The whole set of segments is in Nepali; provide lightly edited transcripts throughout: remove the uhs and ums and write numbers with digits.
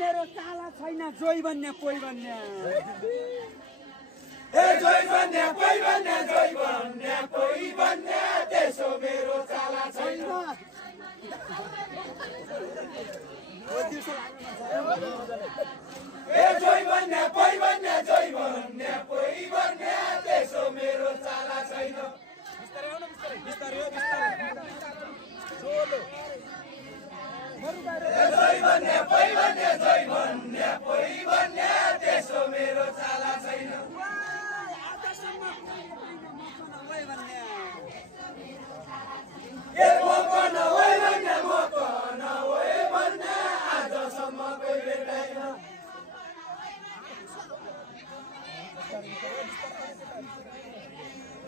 मेरो काला छैन जोइ भन्ने पोइ भन्ने ए जोइ भन्ने पोइ भन्ने जोइ भन्ने पोइ भन्ने त्यसो मेरो चाला छैन ए जोइ भन्ने पोइ भन्ने जोइ भन्ने पोइ भन्ने त्यसो मेरो चाला छैन बिस्तारै आउन बिस्तारै जोलो जोइ भन्ने पोइ भन्ने जोइ भन्ने पोइ भन्ने त्यसो मेरो चाला छैन ए मकन ओइ भन्ने मकन ओइ भन्ने आजसम्म कोही भेटाइन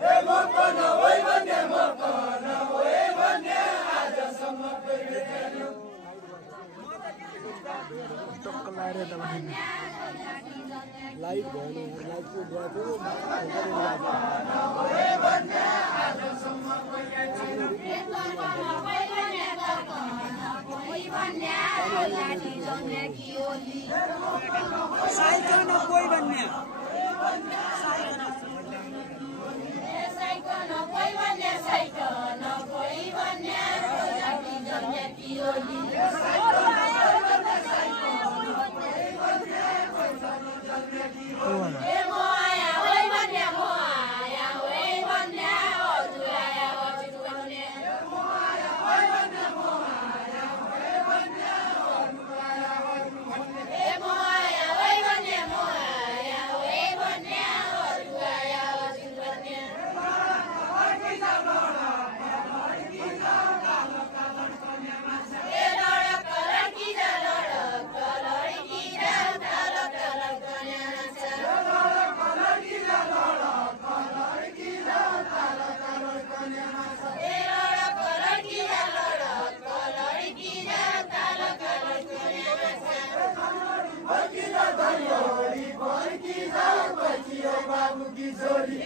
ए मकन ओइ भन्ने मकन ओइ भन्ने आजसम्म कोही भेटाइन लाइट भएन लाइट को गयो साइकन कोही भन्ने Zolie.